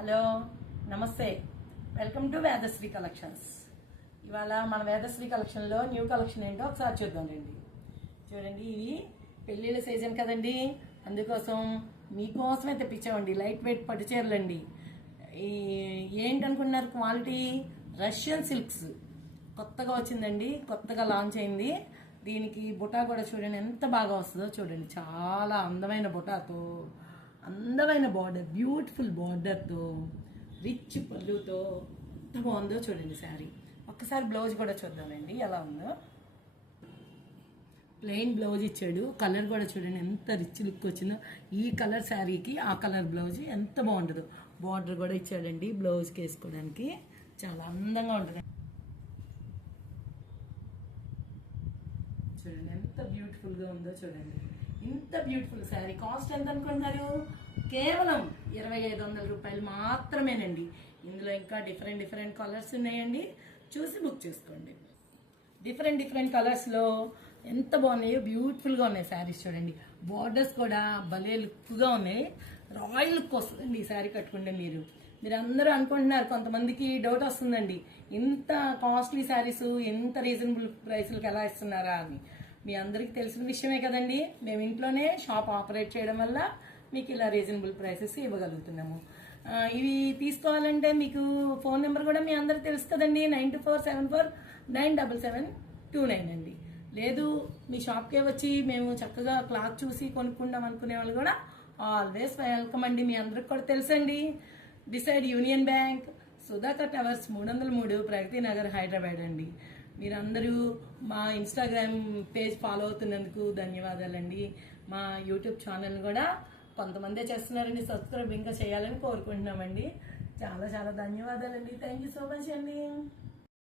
Hello నమస్తే welcome to Vedasri collections. ఇవాళ మన వేదశ్రీ కలెక్షన్లో న్యూ కలెక్షన్ ఏంటో ఒకసారి చూద్దాం రండి. చూడండి, ఇవి పెళ్ళిళ్ళ సీజన్ కదండి, అందుకోసం మీకోసమే తెప్పించామండి లైట్ వెయిట్ పట్టు చీరలండి. ఏంటనుకున్నారు, క్వాలిటీ రష్యన్ సిల్క్స్ కొత్తగా వచ్చిందండి, కొత్తగా లాంచ్ అయింది. దీనికి బుటా కూడా చూడండి ఎంత బాగా వస్తుందో చూడండి. చాలా అందమైన బుటాతో, అందమైన బార్డర్, బ్యూటిఫుల్ బార్డర్తో, రిచ్ పళ్ళుతో ఎంత బాగుందో చూడండి శారీ. ఒక్కసారి బ్లౌజ్ కూడా చూద్దామండి ఎలా ఉందో. ప్లెయిన్ బ్లౌజ్ ఇచ్చాడు, కలర్ కూడా చూడండి ఎంత రిచ్ లుక్ వచ్చిందో. ఈ కలర్ శారీకి ఆ కలర్ బ్లౌజ్ ఎంత బాగుంటుందో. బార్డర్ కూడా ఇచ్చాడండి బ్లౌజ్కి వేసుకోవడానికి, చాలా అందంగా ఉంటుంది. చూడండి ఎంత బ్యూటిఫుల్గా ఉందో చూడండి. ఇంత బ్యూటిఫుల్ శారీ కాస్ట్ ఎంత అనుకుంటున్నారు? కేవలం 2500 రూపాయలు మాత్రమేనండి. ఇందులో ఇంకా డిఫరెంట్ కలర్స్ ఉన్నాయండి, చూసి బుక్ చేసుకోండి. డిఫరెంట్ కలర్స్లో ఎంత బాగున్నాయో, బ్యూటిఫుల్గా ఉన్నాయి శారీస్. చూడండి బార్డర్స్ కూడా భలే లుక్గా ఉన్నాయి, రాయల్ లుక్ వస్తుందండి ఈ శారీ కట్టుకుంటే. మీరు అందరూ అనుకుంటున్నారు, కొంతమందికి డౌట్ వస్తుందండి, ఇంత కాస్ట్లీ శారీస్ ఎంత రీజనబుల్ ప్రైస్లకు ఎలా ఇస్తున్నారా అని. మీ అందరికీ తెలిసిన విషయమే కదండి, మేము ఇంట్లోనే షాప్ ఆపరేట్ చేయడం వల్ల మీకు ఇలా రీజనబుల్ ప్రైసెస్ ఇవ్వగలుగుతున్నాము. ఇవి తీసుకోవాలంటే మీకు ఫోన్ నెంబర్ కూడా మీ అందరికి తెలుసు కదండి, 9247497729 అండి. లేదు మీ షాప్కే వచ్చి మేము చక్కగా క్లాత్ చూసి కొనుక్కుందాం అనుకునే వాళ్ళు కూడా ఆల్వేస్ వెల్కమ్ అండి. మీ అందరికి కూడా తెలుసండి. Decide union bank, Sudhakar towers 303, Pragathi Nagar, Hyderabad అండి. మీరందరూ మా ఇన్స్టాగ్రామ్ పేజ్ ఫాలో అవుతున్నందుకు ధన్యవాదాలండి. మా యూట్యూబ్ ఛానల్ కూడా కొంతమందే చేస్తున్నారండి, సబ్స్క్రైబ్ ఇంకా చేయాలని కోరుకుంటున్నామండి. చాలా ధన్యవాదాలండి. థ్యాంక్ యూ సో మచ్ అండి.